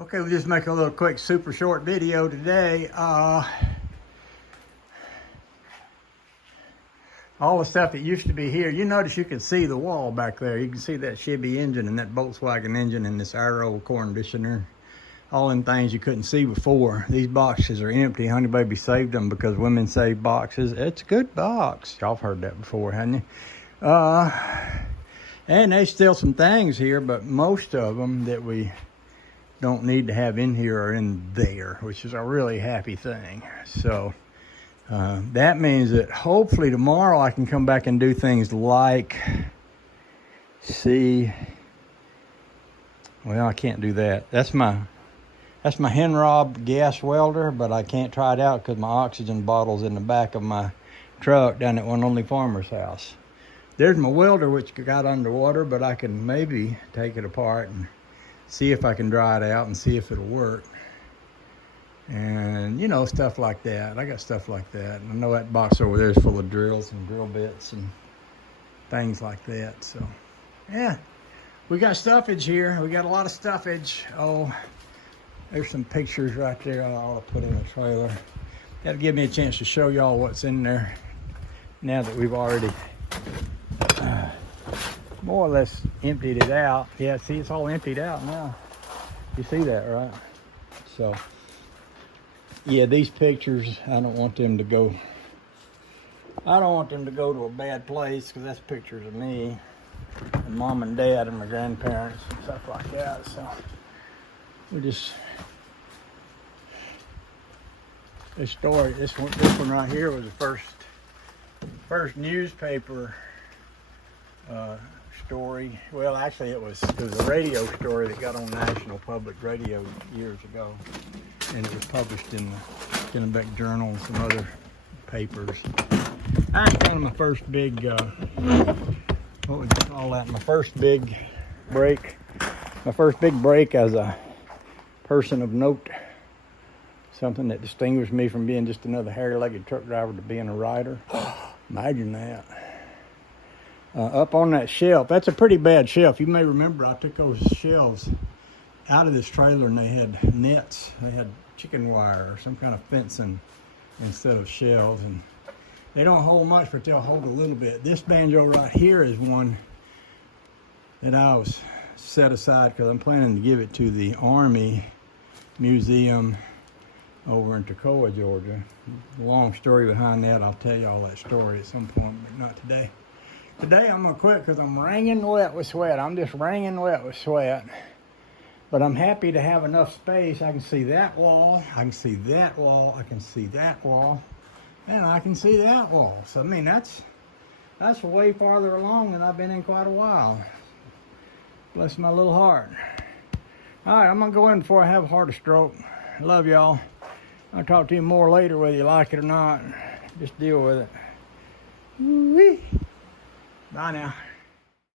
Okay, we'll just make a little quick, super short video today. All the stuff that used to be here, you notice you can see the wall back there. You can see that Chevy engine and that Volkswagen engine and this aero conditioner. All them things you couldn't see before. These boxes are empty. Honey Baby saved them because women save boxes. It's a good box. Y'all have heard that before, haven't you? And there's still some things here, but most of them that we don't need to have in here are in there, which is a really happy thing. So that means that hopefully tomorrow I can come back and do things like, well, I can't do that. That's my Henrob gas welder, but I can't try it out because my oxygen bottle's in the back of my truck down at One Only Farmer's house. There's my welder, which got underwater, but I can maybe take it apart and see if I can dry it out and see if it'll work. And, you know, stuff like that. I got stuff like that. And I know that box over there is full of drills and drill bits and things like that. So, yeah, we got stuffage here. We got a lot of stuffage. Oh, there's some pictures right there I ought to put in the trailer. That'll give me a chance to show y'all what's in there now that we've already more or less emptied it out. Yeah, see, it's all emptied out now. You see that, right? So, yeah, these pictures, I don't want them to go to a bad place, because that's pictures of me and mom and dad and my grandparents and stuff like that. So we just, this one right here was the first newspaper story. Well, actually it was a radio story that got on National Public Radio years ago, and it was published in the Kennebec Journal and some other papers. That's kind of my first big, what would you call that? My first big break as a person of note. Something that distinguished me from being just another hairy-legged truck driver to being a writer. Imagine that. Up on that shelf, that's a pretty bad shelf. You may remember I took those shelves out of this trailer and they had nets. They had chicken wire or some kind of fencing instead of shelves. And they don't hold much, but they'll hold a little bit. This banjo right here is one that I was set aside because I'm planning to give it to the Army Museum over in Toccoa, Georgia. Long story behind that. I'll tell you all that story at some point, but not today. Today I'm gonna quit because I'm wringing wet with sweat. I'm just wringing wet with sweat. But I'm happy to have enough space. I can see that wall, I can see that wall, I can see that wall, and I can see that wall. So I mean, that's way farther along than I've been in quite a while. Bless my little heart. All right, I'm gonna go in before I have a heart stroke. I love y'all. I'll talk to you more later, whether you like it or not. Just deal with it. Woo-wee. Bye now.